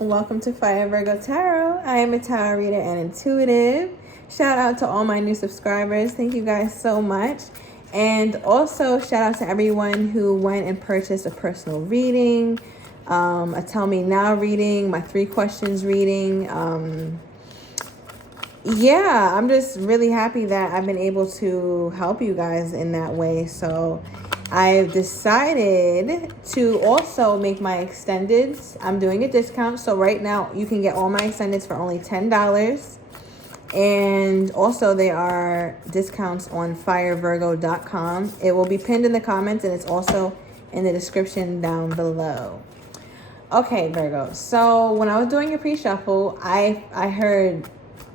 Welcome to Fire Virgo Tarot. I am a tarot reader and intuitive. Shout out to all my new subscribers. Thank you guys so much. And also shout out to everyone who went and purchased a personal reading, a Tell Me Now reading, my 3 questions reading. Yeah, I'm just really happy that I've been able to help you guys in that way. So I've decided to also make my extendeds. I'm doing a discount. So right now you can get all my extendeds for only $10. And also they are discounts on firevirgo.com. It will be pinned in the comments and it's also in the description down below. Okay, Virgo. So when I was doing your pre-shuffle, I heard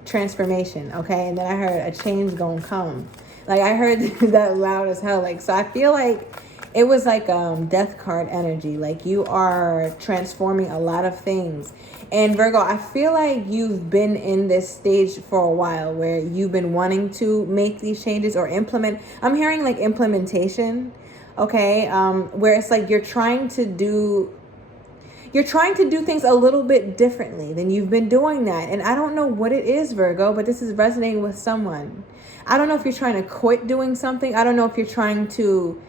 transformation, okay? And then I heard a change gonna come. Like I heard that loud as hell. Like, so I feel like it was like death card energy. Like you are transforming a lot of things. And Virgo, I feel like you've been in this stage for a while where you've been wanting to make these changes or implement. I'm hearing like implementation, okay? Where it's like you're trying to do things a little bit differently than you've been doing that. And I don't know what it is, Virgo, but this is resonating with someone. I don't know if you're trying to quit doing something. I don't know if you're trying to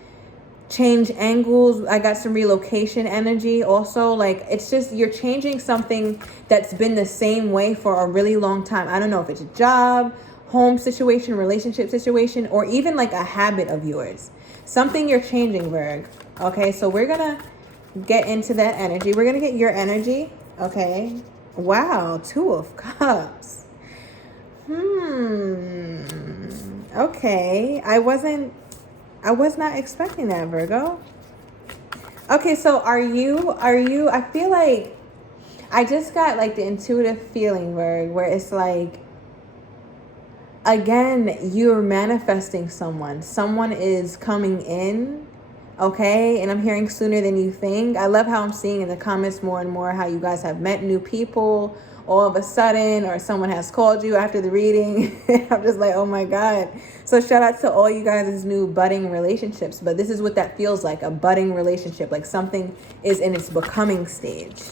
change angles. I got some relocation energy also. Like it's just you're changing something that's been the same way for a really long time. I don't know if it's a job, home situation, relationship situation, or even like a habit of yours. Something you're changing, Virg. Okay, so we're gonna get into that energy. We're gonna get your energy. Okay. Wow, 2 of Cups. Okay. I was not expecting that, Virgo. Okay, so are you, I feel like I just got like the intuitive feeling, Virg, where it's like, again, you're manifesting someone. Someone is coming in, okay? And I'm hearing sooner than you think. I love how I'm seeing in the comments more and more how you guys have met new people all of a sudden, or someone has called you after the reading. I'm just like, oh my God. So shout out to all you guys' new budding relationships. But this is what that feels like, a budding relationship, like something is in its becoming stage.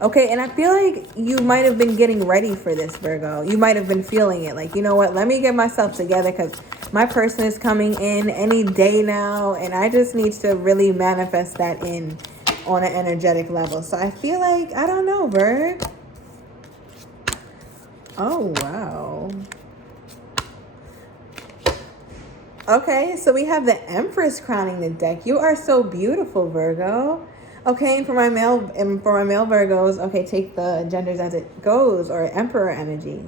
Okay, and I feel like you might have been getting ready for this, Virgo. You might have been feeling it. Like, you know what? Let me get myself together because my person is coming in any day now. And I just need to really manifest that in on an energetic level. So I feel like, I don't know, Virg. Oh, wow. Okay, so we have the Empress crowning the deck. You are so beautiful, Virgo. Okay, and for my male Virgos, okay, take the genders as it goes, or Emperor energy.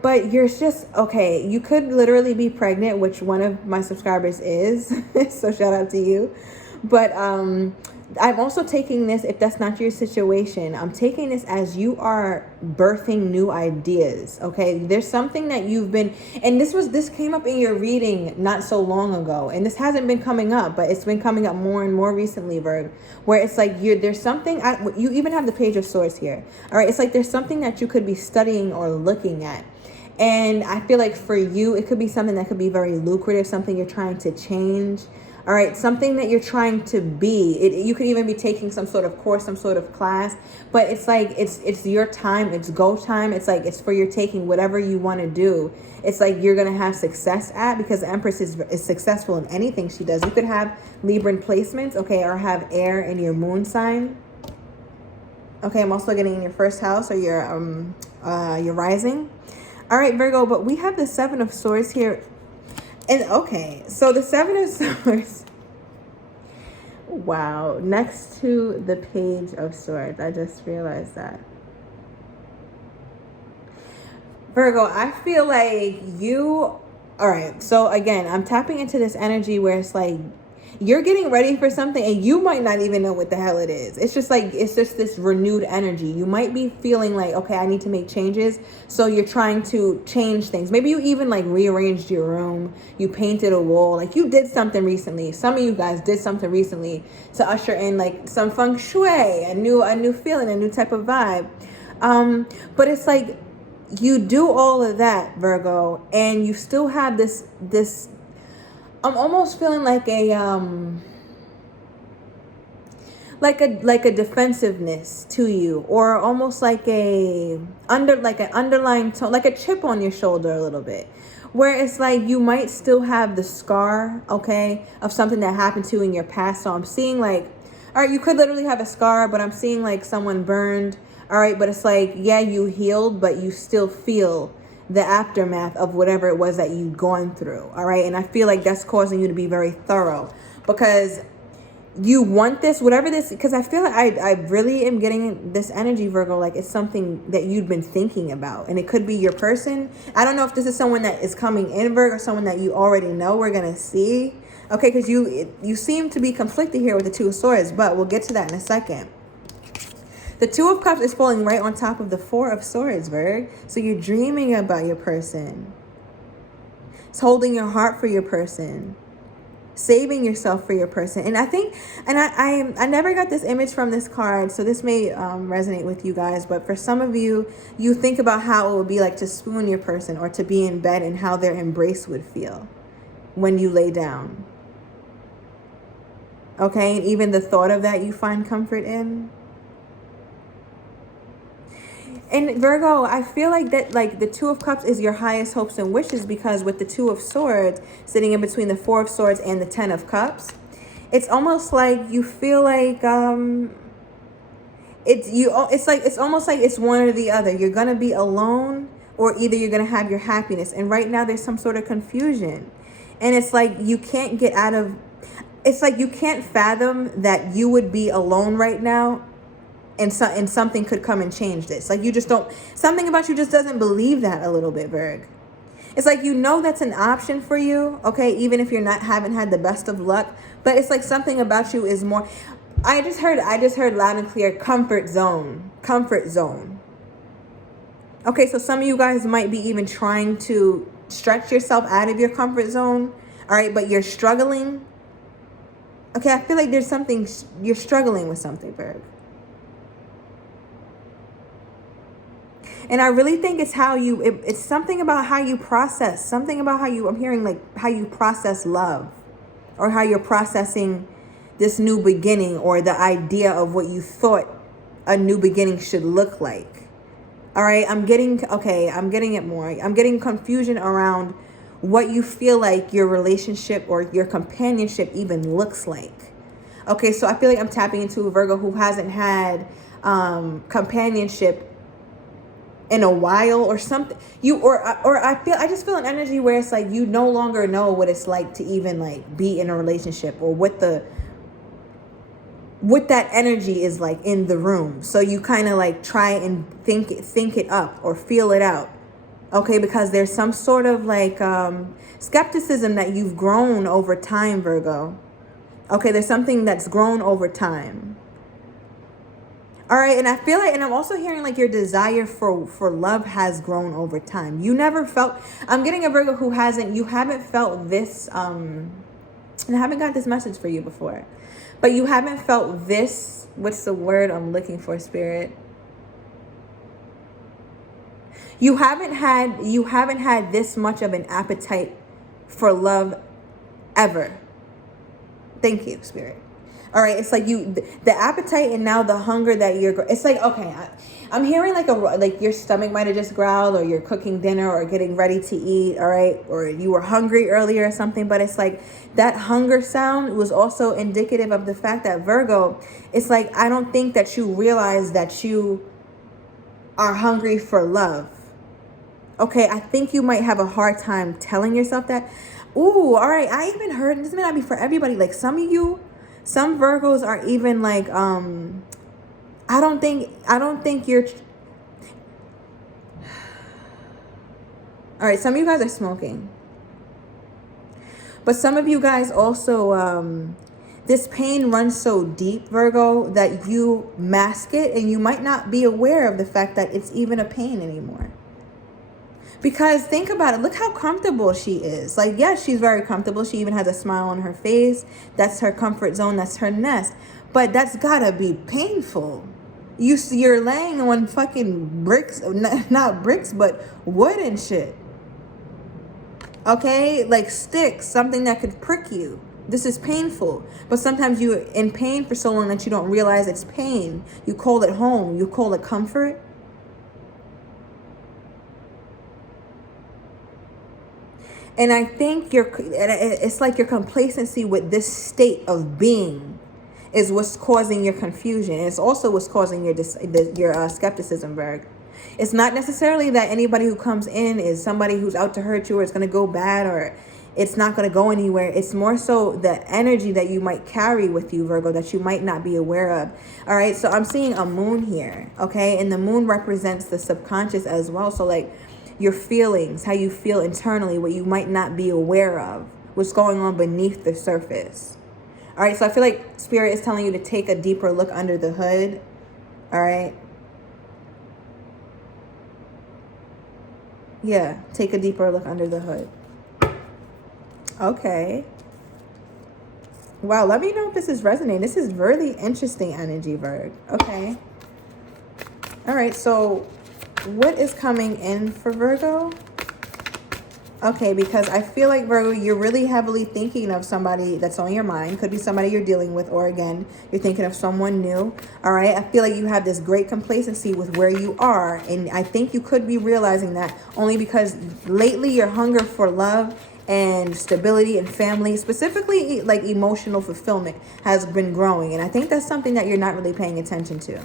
But you're just, okay, you could literally be pregnant, which one of my subscribers is. So shout out to you. But I'm also taking this, if that's not your situation, I'm taking this as you are birthing new ideas, okay? There's something that you've been, and this came up in your reading not so long ago, and this hasn't been coming up, but it's been coming up more and more recently, Virg, where it's like there's something, you even have the Page of Swords here, all right? It's like there's something that you could be studying or looking at. And I feel like for you, it could be something that could be very lucrative, something you're trying to change. All right, something that you're trying to be. You could even be taking some sort of course, some sort of class, but it's like it's your time, it's go time. It's like it's for your taking, whatever you want to do. It's like you're gonna have success at, because the Empress is successful in anything she does. You could have Libran placements, okay, or have air in your moon sign. Okay, I'm also getting in your first house or your rising. All right, Virgo, but we have the 7 of Swords here. And okay, so the 7 of Swords, wow, next to the Page of Swords, I just realized that. Virgo, I feel like all right, so again, I'm tapping into this energy where it's like, you're getting ready for something and you might not even know what the hell it is. It's just like, it's just this renewed energy. You might be feeling like, okay, I need to make changes. So you're trying to change things. Maybe you even like rearranged your room. You painted a wall. Like you did something recently. Some of you guys did something recently to usher in like some feng shui, a new feeling, a new type of vibe. But it's like you do all of that, Virgo, and you still have this I'm almost feeling like like a defensiveness to you, or almost like an underlying tone, like a chip on your shoulder a little bit, where it's like you might still have the scar, okay, of something that happened to you in your past. So I'm seeing like, all right, you could literally have a scar, but I'm seeing like someone burned, all right, but it's like, yeah, you healed, but you still feel the aftermath of whatever it was that you've gone through, all right? And I feel like that's causing you to be very thorough, because you want this, whatever this, because I feel like I really am getting this energy, Virgo, like it's something that you've been thinking about, and it could be your person. I don't know if this is someone that is coming in, Virgo, or someone that you already know. We're gonna see, okay, because you seem to be conflicted here with the Two of Swords, but we'll get to that in a second. The Two of Cups is falling right on top of the Four of Swords, Virg. So you're dreaming about your person. It's holding your heart for your person. Saving yourself for your person. And I think, and I never got this image from this card, so this may resonate with you guys, but for some of you, you think about how it would be like to spoon your person or to be in bed, and how their embrace would feel when you lay down. Okay, and even the thought of that you find comfort in. And Virgo, I feel like that, like the Two of Cups is your highest hopes and wishes, because with the Two of Swords sitting in between the Four of Swords and the Ten of Cups, it's almost like you feel like it's almost like it's one or the other. You're gonna be alone, or either you're gonna have your happiness. And right now there's some sort of confusion, and it's like you can't get out of. It's like you can't fathom that you would be alone right now. And something could come and change this. Like you just don't, something about you just doesn't believe that a little bit, Virg. It's like, you know, that's an option for you, okay, even if you're haven't had the best of luck. But it's like something about you is more, I just heard loud and clear, comfort zone. Okay, so some of you guys might be even trying to stretch yourself out of your comfort zone, all right, but you're struggling. Okay, I feel like there's something, you're struggling with something, Virg. And I really think it's how you, it's something about how you process, something about how you, I'm hearing like how you process love, or how you're processing this new beginning, or the idea of what you thought a new beginning should look like. All right, I'm getting it more. I'm getting confusion around what you feel like your relationship or your companionship even looks like. Okay, so I feel like I'm tapping into a Virgo who hasn't had companionship in a while, or something. I just feel an energy where it's like you no longer know what it's like to even like be in a relationship, or what that energy is like in the room. So you kind of like try and think it up or feel it out. Okay, because there's some sort of like skepticism that you've grown over time, Virgo. Okay, there's something that's grown over time. All right, and I feel like, and I'm also hearing like your desire for love has grown over time. You never felt, I'm getting a Virgo who you haven't felt this, and I haven't got this message for you before, but you haven't felt this, what's the word I'm looking for, Spirit? You haven't had this much of an appetite for love ever. Thank you, Spirit. All right, it's like the appetite, and now the hunger that it's like, okay, I'm hearing like your stomach might have just growled, or you're cooking dinner or getting ready to eat, all right, or you were hungry earlier or something, but it's like that hunger sound was also indicative of the fact that, Virgo, it's like, I don't think that you realize that you are hungry for love. Okay, I think you might have a hard time telling yourself that. Ooh, all right, I even heard, this may not be for everybody, like some Virgos are even like, I don't think you're, all right, some of you guys are smoking, but some of you guys also, this pain runs so deep, Virgo, that you mask it, and you might not be aware of the fact that it's even a pain anymore. Because think about it. Look how comfortable she is. Like, yes, she's very comfortable. She even has a smile on her face. That's her comfort zone. That's her nest. But that's gotta be painful. You're laying on fucking bricks, not bricks, but wood and shit. Okay? Like sticks, something that could prick you. This is painful. But sometimes you're in pain for so long that you don't realize it's pain. You call it home. You call it comfort. And I think it's like your complacency with this state of being is what's causing your confusion. It's also what's causing your skepticism, Virg. It's not necessarily that anybody who comes in is somebody who's out to hurt you, or it's going to go bad, or it's not going to go anywhere. It's more so the energy that you might carry with you, Virgo, that you might not be aware of. All right, so I'm seeing a moon here, okay? And the moon represents the subconscious as well. So like your feelings, how you feel internally, what you might not be aware of, what's going on beneath the surface. All right, so I feel like Spirit is telling you to take a deeper look under the hood. All right. Yeah, take a deeper look under the hood. Okay. Wow, let me know if this is resonating. This is really interesting energy, Virg. Okay. All right, so what is coming in for Virgo? Okay, because I feel like, Virgo, you're really heavily thinking of somebody that's on your mind. Could be somebody you're dealing with, or again, you're thinking of someone new. All right, I feel like you have this great complacency with where you are. And I think you could be realizing that only because lately your hunger for love and stability and family, specifically like emotional fulfillment, has been growing. And I think that's something that you're not really paying attention to.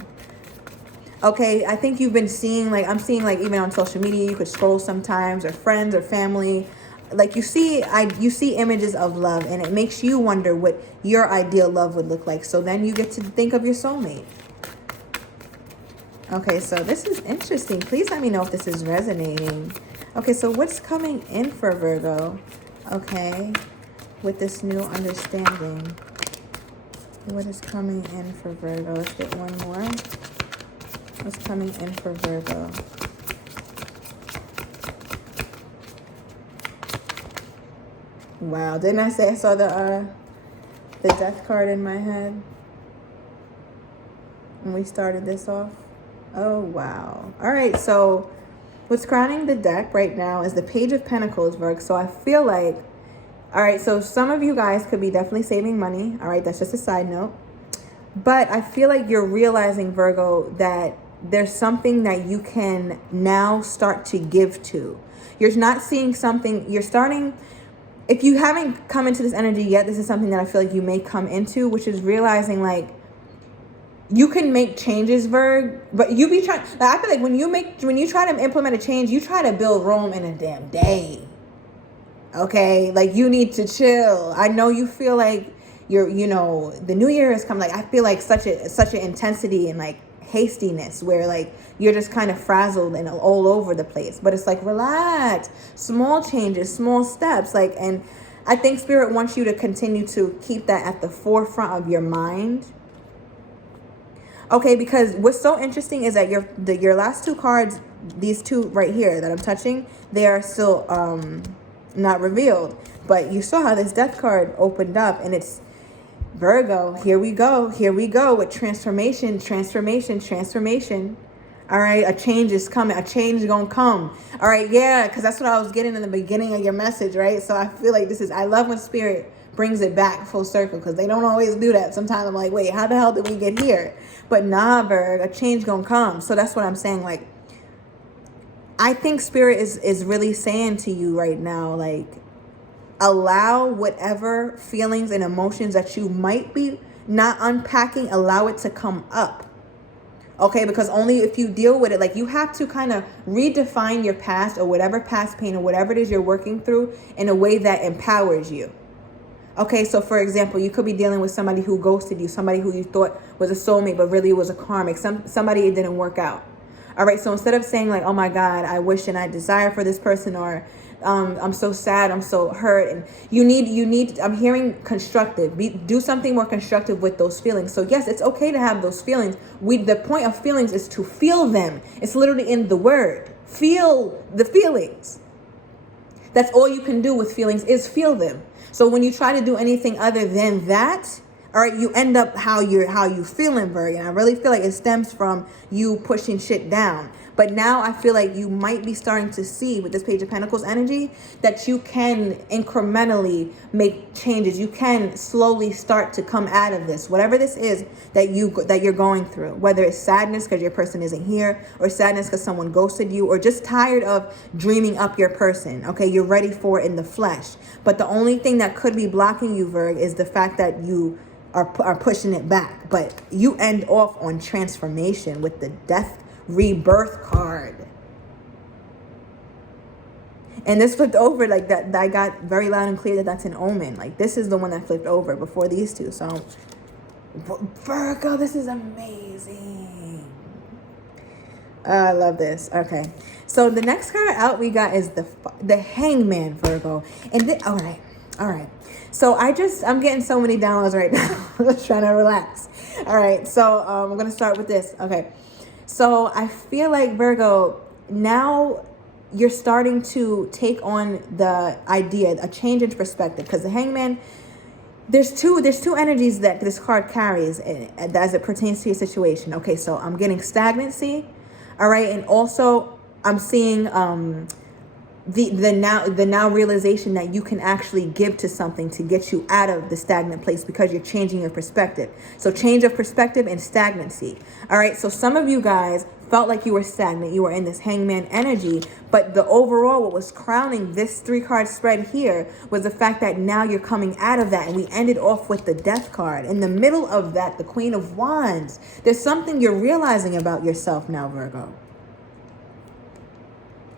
Okay, I think you've been seeing, like, I'm seeing, like, even on social media, you could scroll sometimes, or friends or family. Like, you see images of love, and it makes you wonder what your ideal love would look like. So then you get to think of your soulmate. Okay, so this is interesting. Please let me know if this is resonating. Okay, so what's coming in for Virgo? Okay, with this new understanding. What is coming in for Virgo? Let's get one more. What's coming in for Virgo? Wow, didn't I say I saw the death card in my head when we started this off? Oh, wow. All right, so what's crowning the deck right now is the Page of Pentacles, Virgo. So I feel like, all right, so some of you guys could be definitely saving money. All right, that's just a side note. But I feel like you're realizing, Virgo, that there's something that you can now start to give to. You're not seeing something, you're starting, if you haven't come into this energy yet, this is something that I feel like you may come into, which is realizing, like, you can make changes, Virg, but you be trying, like, I feel like when you try to implement a change, you try to build Rome in a damn day. Okay, like, you need to chill. I know you feel like the new year has come. Like, I feel like such an intensity and like hastiness where like you're just kind of frazzled and all over the place. But it's like, relax, small changes, small steps. Like, and I think Spirit wants you to continue to keep that at the forefront of your mind. Okay, because what's so interesting is that your last two cards, these two right here that I'm touching, they are still not revealed. But you saw how this death card opened up, and it's Virgo. Here we go with transformation. All right, a change is coming. A change is gonna come. All right, yeah, because that's what I was getting in the beginning of your message, right? So I feel like I love when Spirit brings it back full circle, because they don't always do that. Sometimes I'm like, wait, how the hell did we get here? But nah, Virg, a change gonna come. So that's what I'm saying. Like, I think Spirit is really saying to you right now, like, allow whatever feelings and emotions that you might be not unpacking, allow it to come up. Okay, because only if you deal with it, like, you have to kind of redefine your past or whatever past pain or whatever it is you're working through in a way that empowers you. Okay, so for example, you could be dealing with somebody who ghosted you, somebody who you thought was a soulmate, but really was a karmic, somebody it didn't work out. All right, so instead of saying like, oh my God, I wish and I desire for this person, or I'm so sad, I'm so hurt, and you need, I'm hearing constructive. Do something more constructive with those feelings. So yes, it's okay to have those feelings. The point of feelings is to feel them. It's literally in the word. Feel the feelings. That's all you can do with feelings, is feel them. So when you try to do anything other than that, All right, you end up how you feeling, Virgo. And I really feel like it stems from you pushing shit down. But now I feel like you might be starting to see with this Page of Pentacles energy that you can incrementally make changes. You can slowly start to come out of this, whatever this is that you're going through. Whether it's sadness because your person isn't here, or sadness because someone ghosted you, or just tired of dreaming up your person. Okay, you're ready for it in the flesh. But the only thing that could be blocking you, Virgo, is the fact that you are pushing it back. But you end off on transformation with the Death Rebirth card. And this flipped over like that. I got very loud and clear that that's an omen. Like, this is the one that flipped over before these two. So Virgo, this is amazing. I love this. Okay, so the next card out we got is the Hangman, Virgo. And all right. So I'm getting so many downloads right now. I'm just trying to relax. All right, so I'm gonna start with this. Okay, so I feel like, Virgo, now you're starting to take on the idea, a change in perspective, because the Hangman, there's two energies that this card carries as it pertains to your situation. Okay, so I'm getting stagnancy, all right, and also I'm seeing the now realization that you can actually give to something to get you out of the stagnant place because you're changing your perspective. So change of perspective and stagnancy. All right, so some of you guys felt like you were stagnant. You were in this Hangman energy, but the overall, what was crowning this 3-card spread here was the fact that now you're coming out of that. And we ended off with the Death card. In the middle of that, the Queen of Wands. There's something you're realizing about yourself now, Virgo.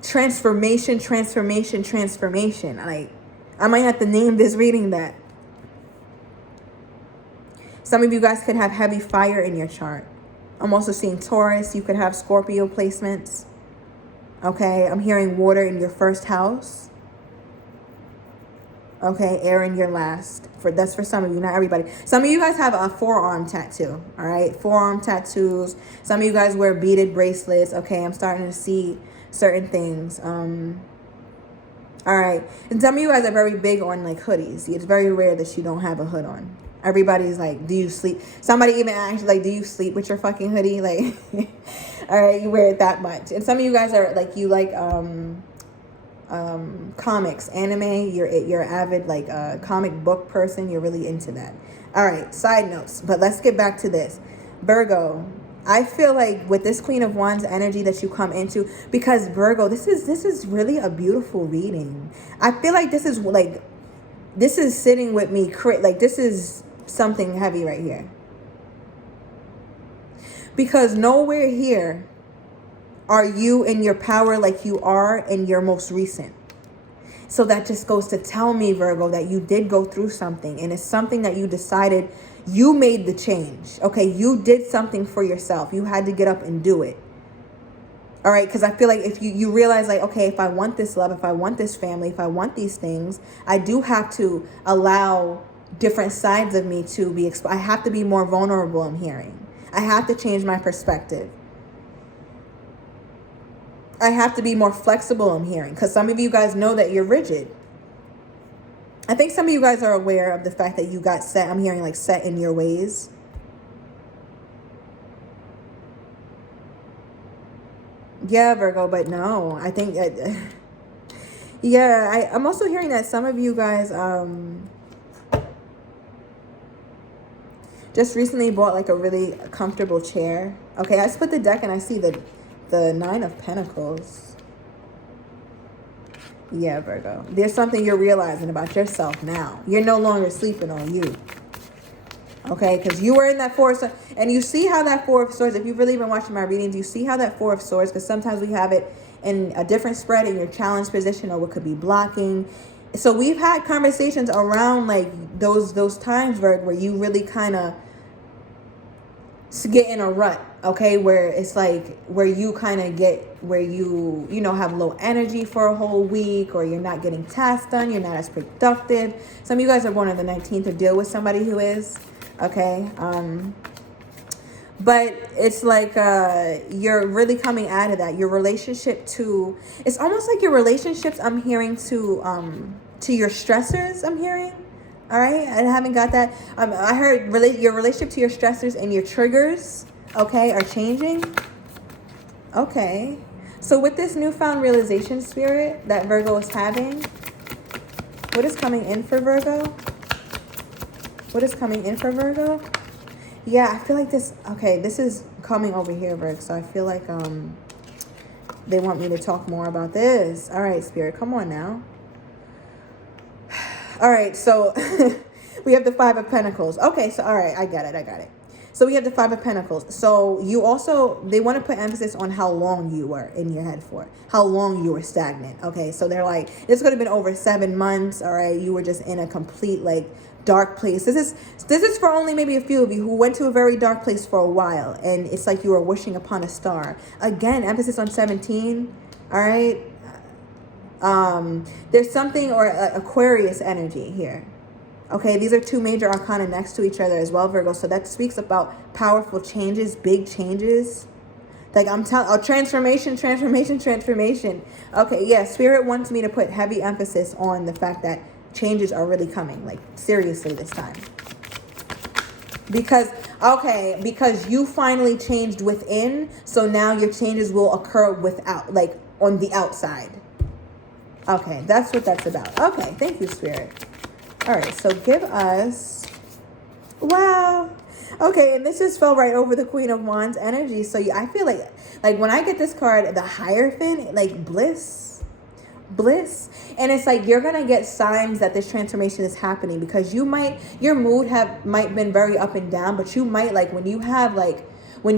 Transformation. Like, I might have to name this reading that. Some of you guys could have heavy fire in your chart. I'm also seeing Taurus. You could have Scorpio placements. Okay, I'm hearing water in your first house. Okay, air in your last. That's for some of you, not everybody. Some of you guys have a forearm tattoo. All right, forearm tattoos. Some of you guys wear beaded bracelets. Okay, I'm starting to see certain things. All right, and some of you guys are very big on like hoodies. It's very rare that you don't have a hood on. Everybody's like, do you sleep? Somebody even asked, like, do you sleep with your fucking hoodie? Like, all right, you wear it that much. And some of you guys are like, you like comics, anime. You're avid like comic book person. You're really into that. All right, side notes. But let's get back to this, Virgo. I feel like with this Queen of Wands energy that you come into, because Virgo, this is really a beautiful reading. I feel like this is sitting with me. Like, this is something heavy right here, because nowhere here are you in your power like you are in your most recent. So that just goes to tell me, Virgo, that you did go through something, and it's something that you decided. You made the change. Okay, you did something for yourself. You had to get up and do it. All right, because I feel like if you realize, like, okay, if I want this love, if I want this family, if I want these things, I do have to allow different sides of me to be I have to be more vulnerable, I'm hearing. I have to change my perspective. I have to be more flexible, I'm hearing, because some of you guys know that you're rigid. I think some of you guys are aware of the fact that you got set. I'm hearing like set in your ways. Yeah, Virgo, but no, I think yeah, I'm also hearing that some of you guys just recently bought like a really comfortable chair. Okay, I split the deck and I see the 9 of Pentacles. Yeah, Virgo. There's something you're realizing about yourself now. You're no longer sleeping on you. Okay, because you were in that 4 of Swords. And you see how that 4 of Swords, if you've really been watching my readings, you see how that 4 of Swords, because sometimes we have it in a different spread in your challenge position, or what could be blocking. So we've had conversations around like those times, Virgo, where you really kind of get in a rut. Okay, where it's like where you kind of get where you have low energy for a whole week, or you're not getting tasks done, you're not as productive. Some of you guys are born on the 19th or deal with somebody who is. Okay, but it's like you're really coming out of that. Your relationship to, it's almost like your relationships, I'm hearing, to your stressors, I'm hearing. All right, I haven't got that. I heard your relationship to your stressors and your triggers, okay, are changing. Okay. So with this newfound realization spirit that Virgo is having, what is coming in for Virgo? What is coming in for Virgo? Yeah, I feel like this, okay, this is coming over here, Virgo. So I feel like they want me to talk more about this. All right, Spirit, come on now. All right, so we have the Five of Pentacles. Okay, so all right, I got it. So we have the Five of Pentacles. So you also, they want to put emphasis on how long you were in your head for, how long you were stagnant. Okay, so they're like, this could have been over 7 months. All right, you were just in a complete like dark place. This is for only maybe a few of you who went to a very dark place for a while, and it's like you were wishing upon a star. Again, emphasis on 17. All right. There's something, or Aquarius energy here. Okay, these are two major arcana next to each other as well, Virgo. So that speaks about powerful changes, big changes. Like I'm telling, transformation. Okay, yeah, Spirit wants me to put heavy emphasis on the fact that changes are really coming, like seriously this time. Because you finally changed within, so now your changes will occur without, like on the outside. Okay, that's what that's about. Okay, thank you, Spirit. All right, so give us, wow. Okay, and this just fell right over the Queen of Wands energy. So I feel like when I get this card, the Hierophant, like bliss. And it's like you're going to get signs that this transformation is happening, because your mood might been very up and down, but you might, like when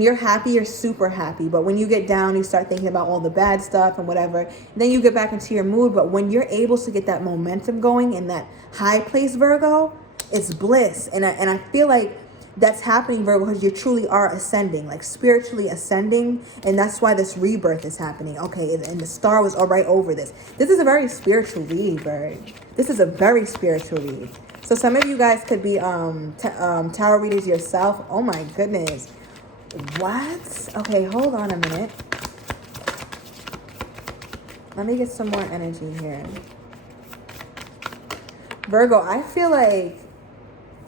you're happy, you're super happy. But when you get down, you start thinking about all the bad stuff and whatever. And then you get back into your mood. But when you're able to get that momentum going in that high place, Virgo, it's bliss. And I feel like that's happening, Virgo, because you truly are ascending, like spiritually ascending. And that's why this rebirth is happening. Okay, and the star was all right over this. This is a very spiritual read, Virgo. This is a very spiritual read. So some of you guys could be tarot readers yourself. Oh my goodness. What? Okay, hold on a minute. Let me get some more energy here. Virgo, I feel like,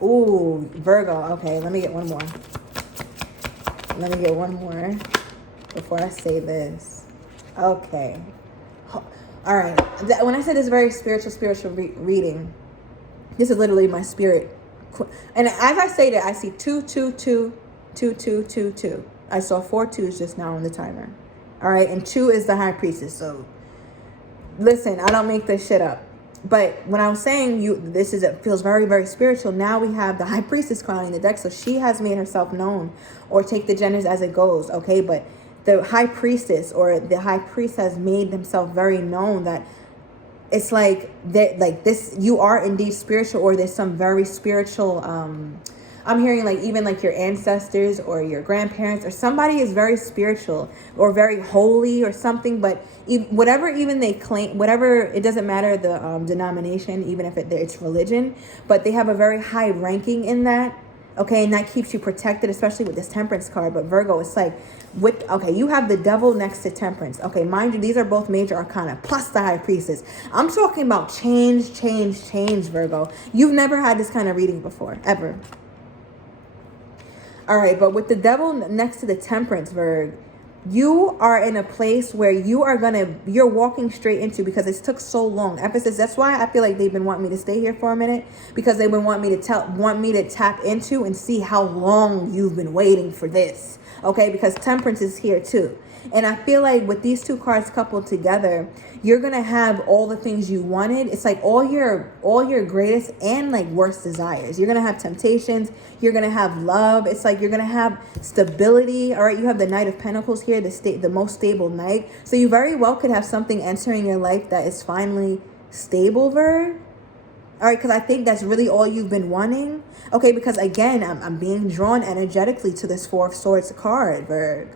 ooh, Virgo. Okay, let me get one more. Before I say this. Okay. All right. When I said this very spiritual reading, this is literally my spirit. And as I say that, I see 2, 2, 2. 2, 2, 2, 2. I saw 4 2s just now on the timer. All right, and 2 is the High Priestess. So listen, I don't make this shit up. But when I was saying it feels very, very spiritual. Now we have the High Priestess crowning the deck, so she has made herself known, or take the genders as it goes. Okay, but the High Priestess or the High Priest has made themselves very known, that it's like this. You are indeed spiritual, or there's some very spiritual. I'm hearing like even like your ancestors or your grandparents or somebody is very spiritual or very holy or something. But whatever even they claim, whatever, it doesn't matter the denomination, even if it's religion, but they have a very high ranking in that. Okay, and that keeps you protected, especially with this Temperance card. But Virgo, it's like you have the Devil next to Temperance. Okay, mind you, these are both major arcana plus the High Priestess. I'm talking about change, Virgo. You've never had this kind of reading before, ever. All right, but with the Devil next to the Temperance, Virg, you are in a place where you're walking straight into, because it took so long. Emphasis. That's why I feel like they've been wanting me to stay here for a minute, because they've been wanting me to tap into and see how long you've been waiting for this. Okay, because Temperance is here too. And I feel like with these two cards coupled together, you're going to have all the things you wanted. It's like all your greatest and like worst desires. You're going to have temptations. You're going to have love. It's like you're going to have stability. All right. You have the Knight of Pentacles here, the most stable knight. So you very well could have something entering your life that is finally stable, Virg. All right. Because I think that's really all you've been wanting. Okay. Because again, I'm being drawn energetically to this Four of Swords card, Virg.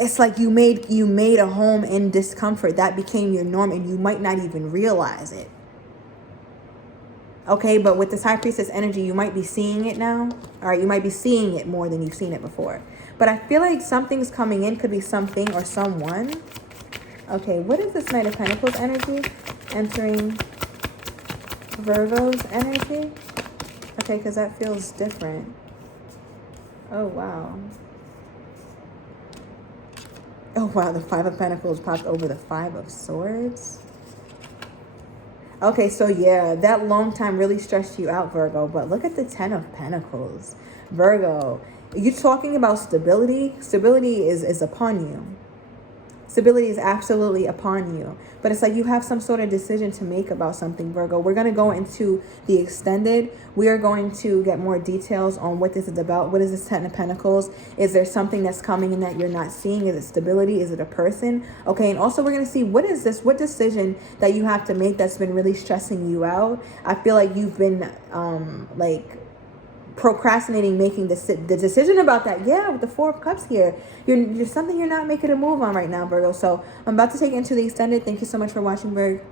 It's like you made a home in discomfort. That became your norm, and you might not even realize it. Okay, but with this High Priestess energy, you might be seeing it now. All right, you might be seeing it more than you've seen it before. But I feel like something's coming in. Could be something or someone. Okay, what is this Knight of Pentacles energy entering Virgo's energy. Okay, because that feels different. Oh, wow. Oh, wow, the Five of Pentacles popped over the Five of Swords. Okay, so yeah, that long time really stressed you out, Virgo. But look at the Ten of Pentacles. Virgo, you're talking about stability. Stability is upon you. Stability is absolutely upon you. But it's like you have some sort of decision to make about something, Virgo. We're going to go into the extended. We are going to get more details on what this is about. What is this Ten of Pentacles? Is there something that's coming in that you're not seeing? Is it stability? Is it a person? Okay, and also we're going to see what is this? What decision that you have to make that's been really stressing you out? I feel like you've been procrastinating making the decision about that. Yeah, with the Four of Cups here, you're something you're not making a move on right now, Virgo. So I'm about to take it into the extended. Thank you so much for watching, Virgo.